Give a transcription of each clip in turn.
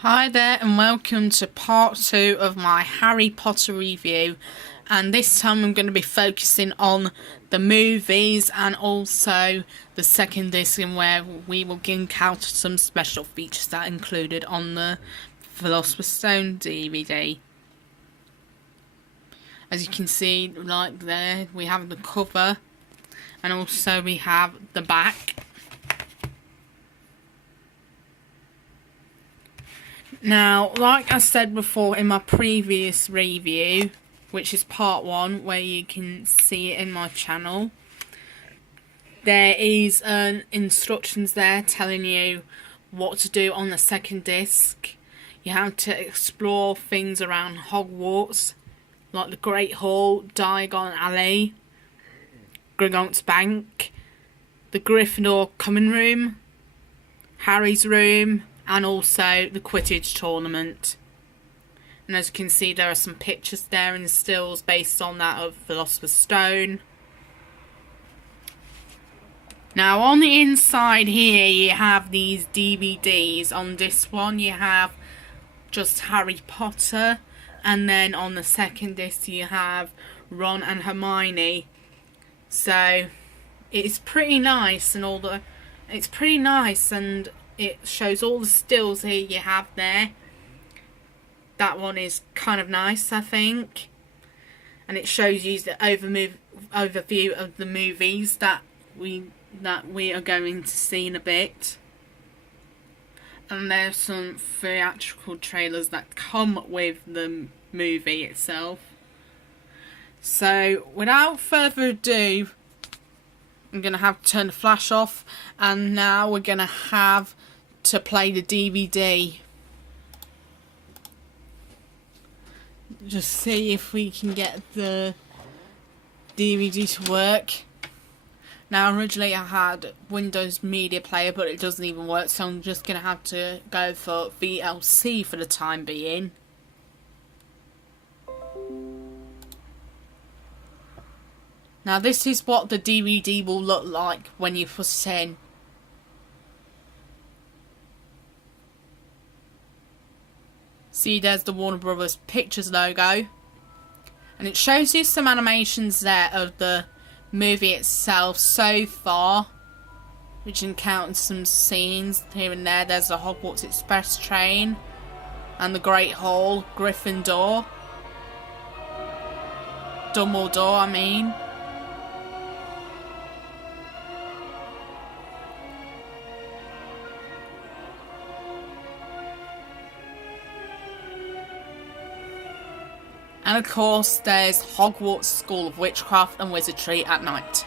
Hi there and welcome to part 2 of my Harry Potter review, and this time I'm going to be focusing on the movies and also the second disc, in where we will encounter some special features that are included on the Philosopher's Stone DVD. As you can see, like there, we have the cover and also we have the back. Now, like I said before in my previous review, which is part 1, where you can see it in my channel, there is instructions there telling you what to do on the second disc. You have to explore things around Hogwarts, like the Great Hall, Diagon Alley, Gringotts Bank, the Gryffindor Common Room, Harry's Room, and also the Quidditch tournament. And as you can see, there are some pictures there and stills based on that of Philosopher's Stone. Now, on the inside here, you have these DVDs. On this one, you have just Harry Potter, and then on the second disc, you have Ron and Hermione. So, it's pretty nice, and it shows all the stills here you have there. That one is kind of nice, I think. And it shows you the overview of the movies that we are going to see in a bit. And there's some theatrical trailers that come with the movie itself. So, without further ado, I'm going to have to turn the flash off, and now we're going to have to play the DVD. Just see if we can get the DVD to work. Now, originally I had Windows Media Player, but it doesn't even work, so I'm just going to have to go for VLC for the time being. Now, this is what the DVD will look like when you put it in. See, there's the Warner Brothers Pictures logo. And it shows you some animations there of the movie itself so far, which encounters some scenes here and there. There's the Hogwarts Express train and the Great Hall, Gryffindor. Dumbledore, I mean. And of course, there's Hogwarts School of Witchcraft and Wizardry at night.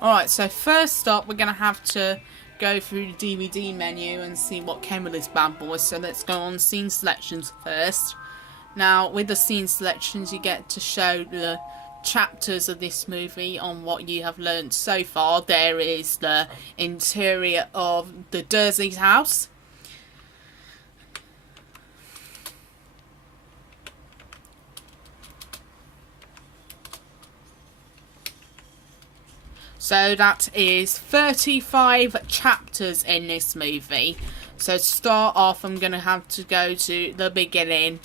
Alright, so first up, we're going to have to go through the DVD menu and see what came with this bad boy. So let's go on scene selections first. Now, with the scene selections, you get to show the chapters of this movie on what you have learned so far. There is the interior of the Dursley's house. So that is 35 chapters in this movie. So to start off, I'm going to have to go to the beginning.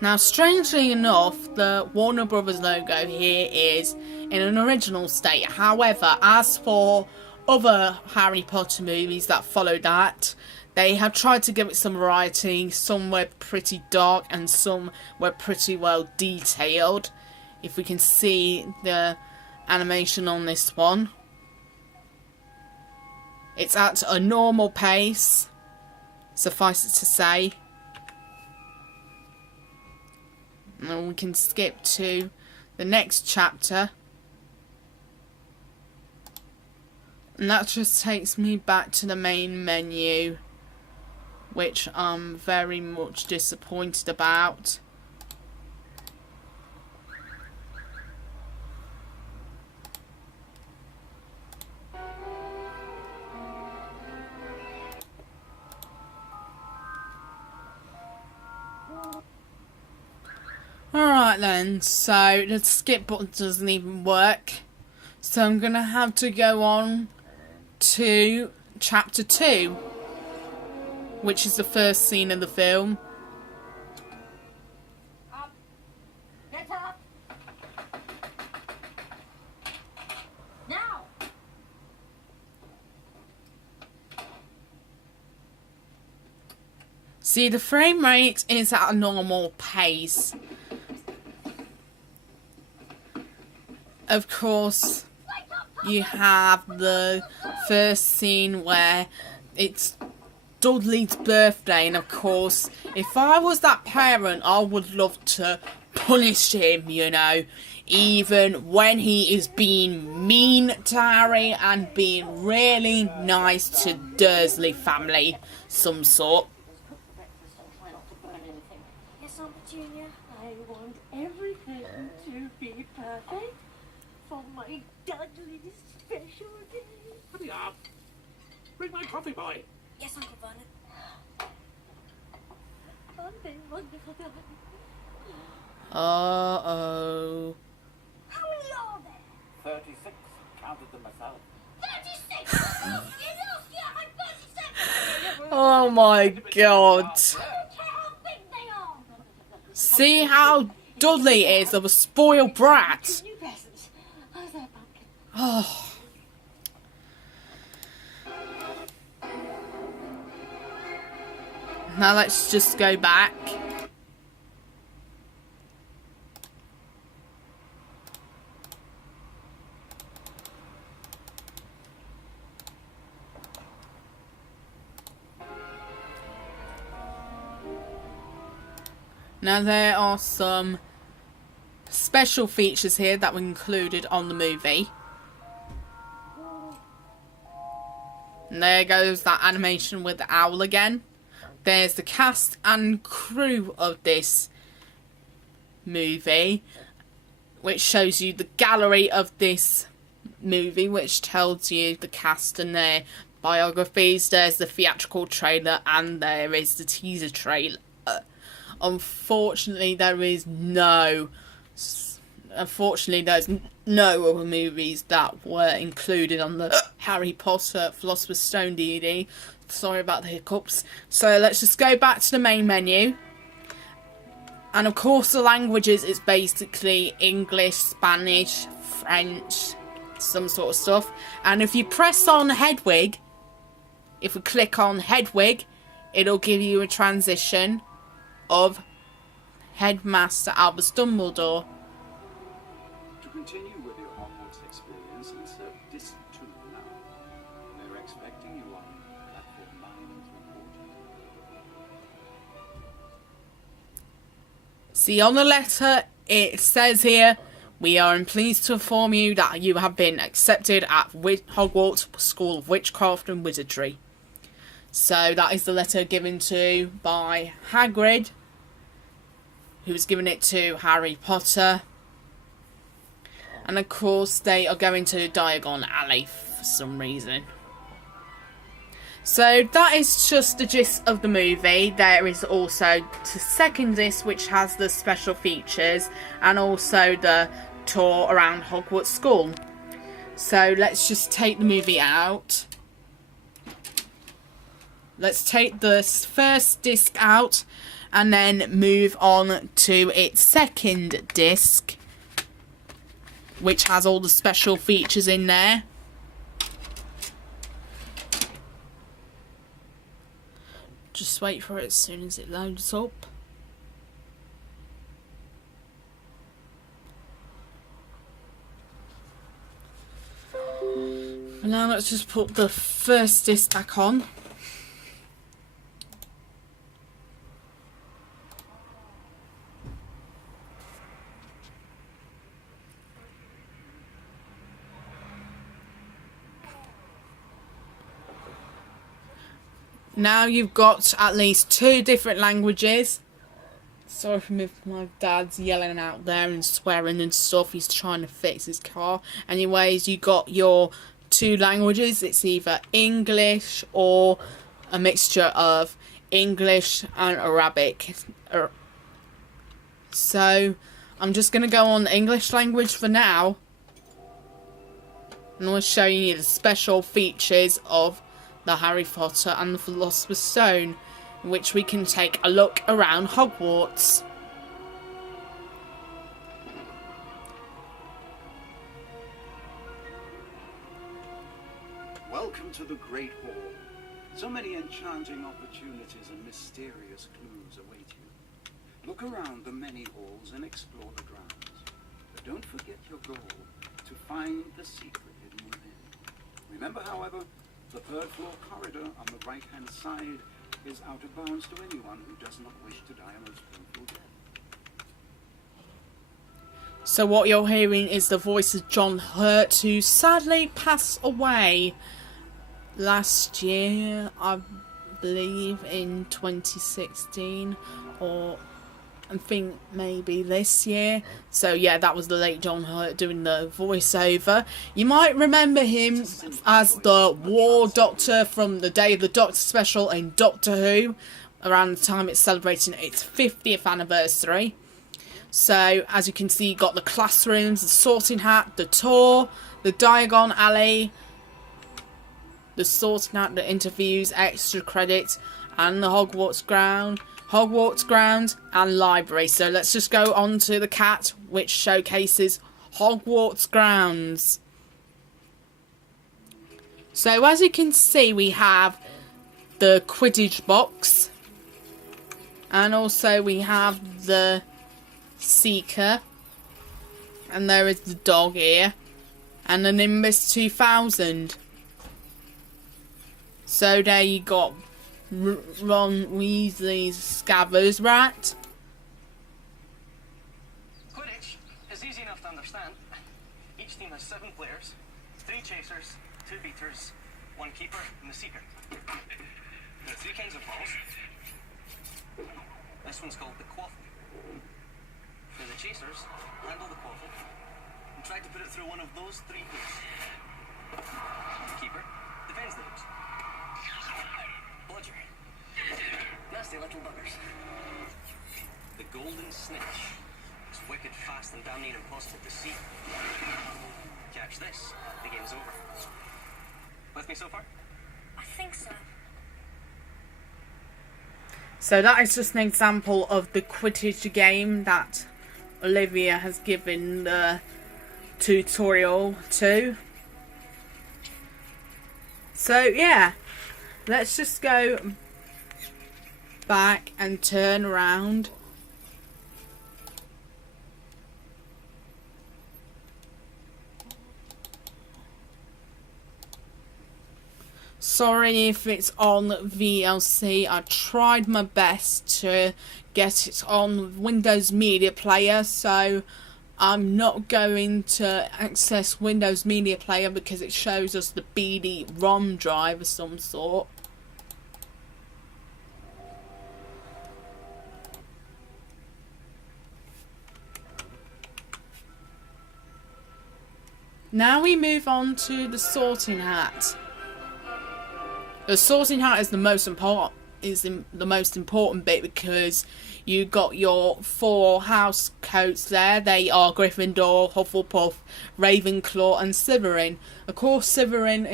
Now, strangely enough, the Warner Brothers logo here is in an original state. However, as for other Harry Potter movies that followed that, they have tried to give it some variety. Some were pretty dark and some were pretty well detailed. If we can see the animation on this one, it's at a normal pace, suffice it to say. And we can skip to the next chapter. And that just takes me back to the main menu, which I'm very much disappointed about. Alright then, so the skip button doesn't even work. So I'm going to have to go on to chapter 2, which is the first scene of the film. Get up! Now! See, the frame rate is at a normal pace. Of course, you have the first scene where it's Dudley's birthday, and of course, if I was that parent, I would love to punish him, you know, even when he is being mean to Harry and being really nice to Dursley family, some sort. Yes, Aunt Petunia, I want everything to be perfect for my Dudley's special day. Hurry up! Bring my coffee, boy. Yes, Uncle Vernon. Aren't they wonderful, darling? Uh-oh. How many are there? 36. Counted them myself. 36! Enough! I'm 36! Oh my god. I don't care how big they are! See how Dudley is of a spoiled brat. New presents. How's that, pumpkin? Oh. Now let's just go back. Now there are some special features here that were included on the movie. And there goes that animation with the owl again. There's the cast and crew of this movie, which shows you the gallery of this movie, which tells you the cast and their biographies. There's the theatrical trailer and there is the teaser trailer. Unfortunately, there's no other movies that were included on the Harry Potter Philosopher's Stone DVD. Sorry about the hiccups. So let's just go back to the main menu. And of course the languages is basically English, Spanish, French, some sort of stuff. And if you press on Hedwig, if we click on Hedwig, it'll give you a transition of Headmaster Albus Dumbledore. To continue with your Hogwarts experience, insert disc 2 now. They're expecting you on platform 9 and 3/4. See, on the letter, it says here, we are pleased to inform you that you have been accepted at Hogwarts School of Witchcraft and Wizardry. So that is the letter given to by Hagrid, who's given it to Harry Potter. And of course they are going to Diagon Alley for some reason. So that is just the gist of the movie. There is also the second disc, which has the special features and also the tour around Hogwarts School. So let's just take the movie out. Let's take the first disc out and then move on to its second disc, which has all the special features in there. Just wait for it as soon as it loads up. And now let's just put the first disc back on. Now you've got at least 2 different languages. Sorry for my dad's yelling out there and swearing and stuff. He's trying to fix his car. Anyways, you got your 2 languages. It's either English or a mixture of English and Arabic. So I'm just going to go on English language for now. and we're showing you the special features of the Harry Potter and the Philosopher's Stone, in which we can take a look around Hogwarts. Welcome to the Great Hall. So many enchanting opportunities and mysterious clues await you. Look around the many halls and explore the grounds. But don't forget your goal, to find the secret hidden within. Remember, however, the third floor corridor on the right-hand side is out of bounds to anyone who does not wish to die a most painful death. So what you're hearing is the voice of John Hurt, who sadly passed away last year, I believe in 2016, or I think maybe this year. So yeah, that was the late John Hurt doing the voiceover. You might remember him as the War Doctor from the Day of the Doctor special in Doctor Who, around the time it's celebrating its 50th anniversary. So as you can see, you got the classrooms, the Sorting Hat, the tour, the Diagon Alley, the Sorting Hat, the interviews, extra credits, and the Hogwarts grounds and library. So let's just go on to the cat, which showcases Hogwarts grounds. So as you can see, we have the Quidditch box, and also we have the Seeker, and there is the dog here, and the Nimbus 2000. So there you got Ron Weasley's Scabbers Rat. Quidditch is easy enough to understand. Each team has 7 players, 3 chasers, 2 beaters, 1 keeper, and the seeker. There are 3 kinds of balls. This one's called the quaffle. For the chasers, handle the quaffle and try to put it through one of those 3 hoops. The keeper defends the hoops. Bludger. Nasty little buggers. The golden snitch is wicked fast and damn near impossible to see. Catch this, the game's over. With me so far? I think so. So that is just an example of the Quidditch game that Olivia has given the tutorial to. So yeah, let's just go back and turn around. Sorry if it's on VLC. I tried my best to get it on Windows Media Player, so I'm not going to access Windows Media Player because it shows us the BD-ROM drive of some sort. Now we move on to the Sorting Hat. The Sorting Hat is the most important. The most important bit because you got your 4 house coats there. They are Gryffindor, Hufflepuff, Ravenclaw, and Slytherin. Of course, Slytherin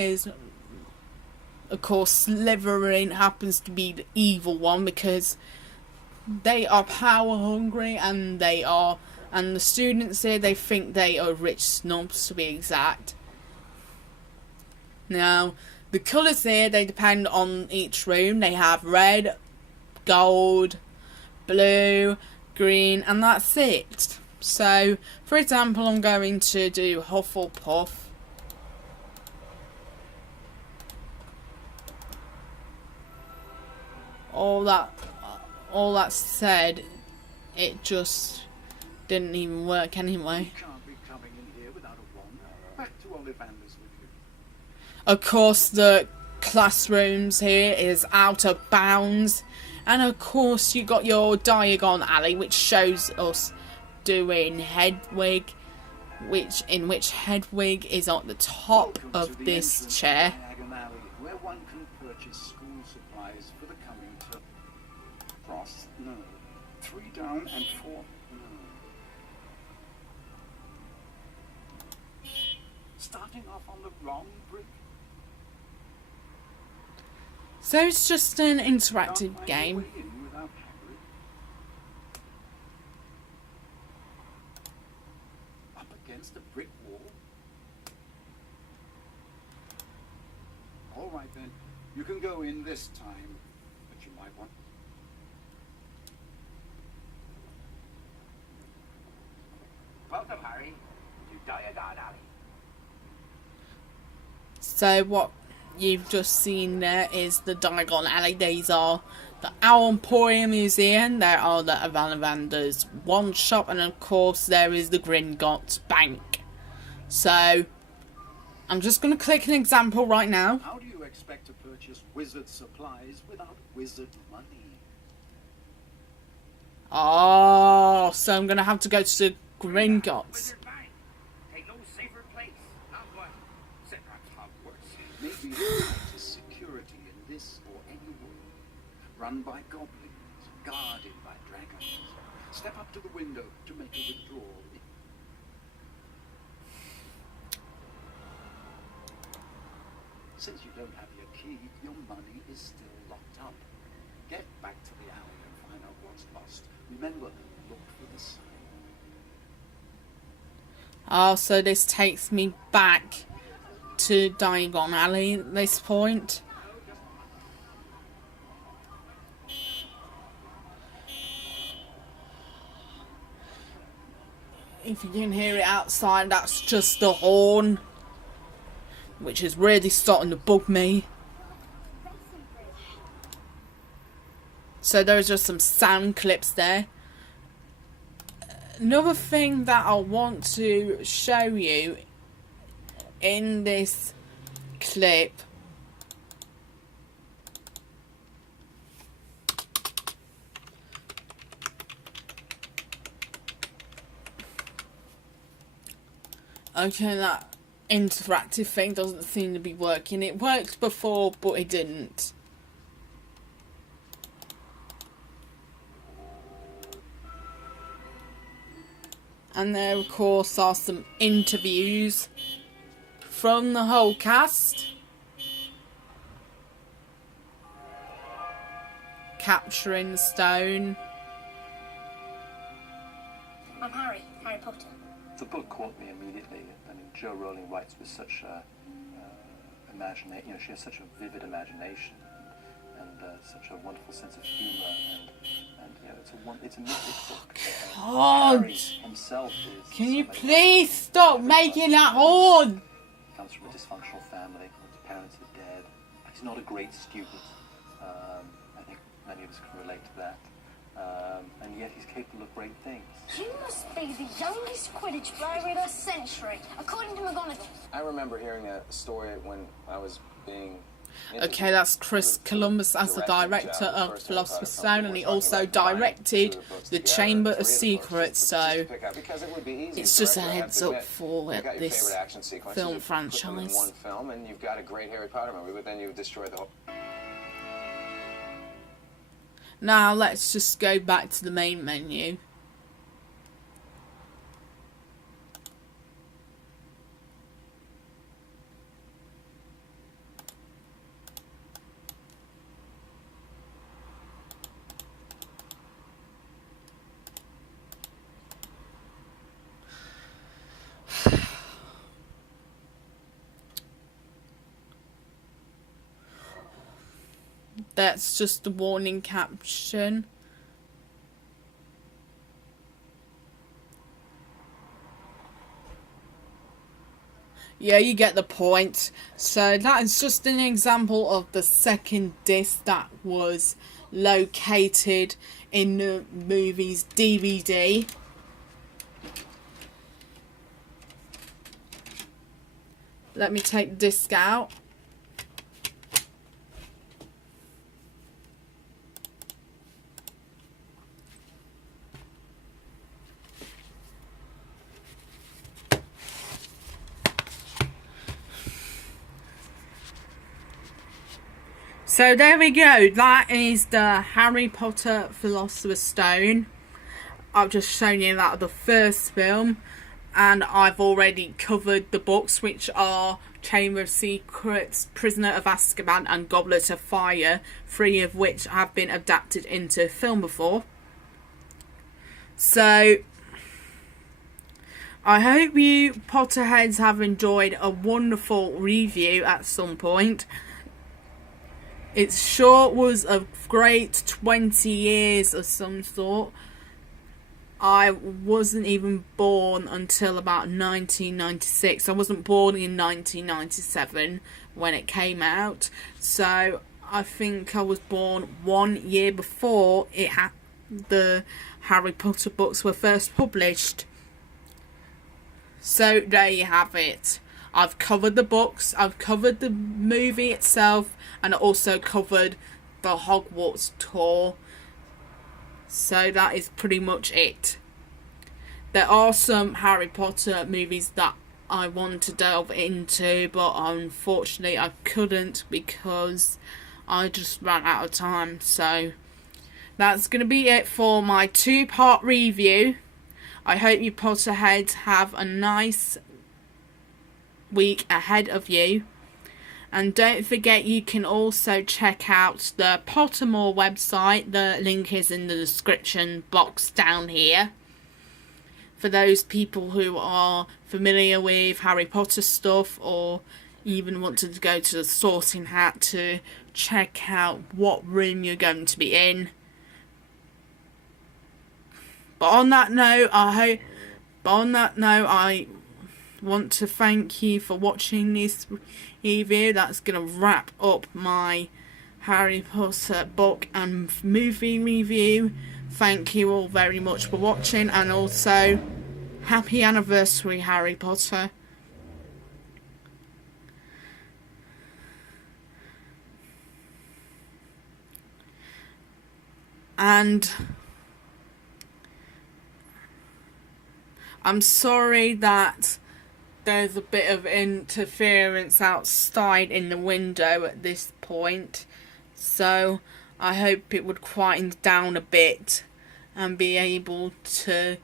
happens to be the evil one because they are power hungry and the students here, they think they are rich snobs, to be exact. Now, the colours here, they depend on each room. They have red, gold, blue, green, and that's it. So, for example, I'm going to do Hufflepuff. All that said, it just didn't even work anyway. You can't be coming in here without a wand. Back to Ollivanders with you. Of course, the classrooms here is out of bounds. And of course, you got your Diagon Alley, which shows us doing Hedwig, which Hedwig is on the top Welcome of to the this entrance chair. to Diagon Alley, where one can purchase school supplies for the coming term. Frost, no. 3 down and 4, no. Starting setting off on the wrong brick. So it's just an Can't interactive find your game. way in without Hagrid. Up against a brick wall. All right then, you can go in this time, but you might want. Welcome, Harry, to Diagon Alley. So what you've just seen there is the Diagon Alley. These are the Owl Emporium Museum. There are the Avanavander's Wand Shop, and of course there is the Gringotts Bank. So I'm just going to click an example right now. How do you expect to purchase wizard supplies without wizard money? Oh, so I'm going to have to go to the Gringotts. Wizard Bank. Take no safer place. Not one. Except perhaps Hogwarts. Maybe the tightest security in this or any world. Run by goblins, guarded by dragons. Step up to the window to make a withdrawal. Since you don't have your key, your money is still locked up. Get back to the alley and find out what's lost. Remember, look for the sign. Oh, so this takes me back to Diagon Alley at this point. If you can hear it outside, that's just the horn, which is really starting to bug me. So there's just some sound clips there. Another thing that I want to show you in this clip okay, that interactive thing doesn't seem to be working. It worked before, but it didn't. And there, of course, are some interviews from the whole cast. Capturing Stone. I'm Harry Potter. The book caught me immediately. I mean, Jo Rowling writes with such imagination. You know, she has such a vivid imagination and such a wonderful sense of humor. And you know, it's a mythic book. God! Harry himself is. Can you somebody please stop making that horn? comes from a dysfunctional family. His parents are dead. He's not a great student. I think many of us can relate to that. And yet he's capable of great things. You must be the youngest Quidditch player in a century, according to McGonagall. I remember hearing a story when I was being Okay, that's Chris Columbus as the director of Philosopher's Stone, and he also directed The Chamber of Secrets, so it's just a heads up for this film franchise. One film, and you've got a great Harry Potter movie, but then you've destroyed the whole. Now let's just go back to the main menu. That's just the warning caption. Yeah, you get the point. So that is just an example of the second disc that was located in the movie's DVD. Let me take the disc out. So there we go, that is the Harry Potter Philosopher's Stone. I've just shown you that of the first film. and I've already covered the books, which are Chamber of Secrets, Prisoner of Azkaban and Goblet of Fire, 3 of which have been adapted into film before. So I hope you Potterheads have enjoyed a wonderful review at some point. It sure was a great 20 years of some sort. I wasn't even born until about 1996. I wasn't born in 1997 when it came out. So I think I was born 1 year before the Harry Potter books were first published. So there you have it. I've covered the books, I've covered the movie itself, and I also covered the Hogwarts tour. So that is pretty much it. There are some Harry Potter movies that I want to delve into, but unfortunately I couldn't because I just ran out of time. So that's going to be it for my 2-part review. I hope you Potterheads have a nice week ahead of you. And don't forget, you can also check out the Pottermore website. The link is in the description box down here. For those people who are familiar with Harry Potter stuff, or even wanted to go to the Sorting Hat to check out what room you're going to be in. But on that note, I want to thank you for watching this review. That's going to wrap up my Harry Potter book and movie review. Thank you all very much for watching, and also happy anniversary, Harry Potter. And I'm sorry that there's a bit of interference outside in the window at this point, so I hope it would quieten down a bit and be able to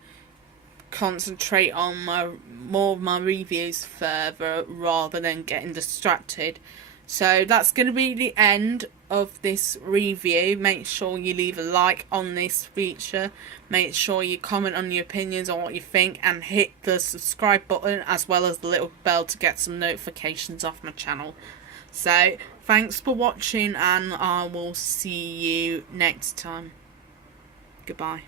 concentrate on more of my reviews further rather than getting distracted. So that's going to be the end of this review. Make sure you leave a like on this feature. Make sure you comment on your opinions on what you think, and hit the subscribe button as well as the little bell to get some notifications off my channel. So thanks for watching, and I will see you next time. Goodbye.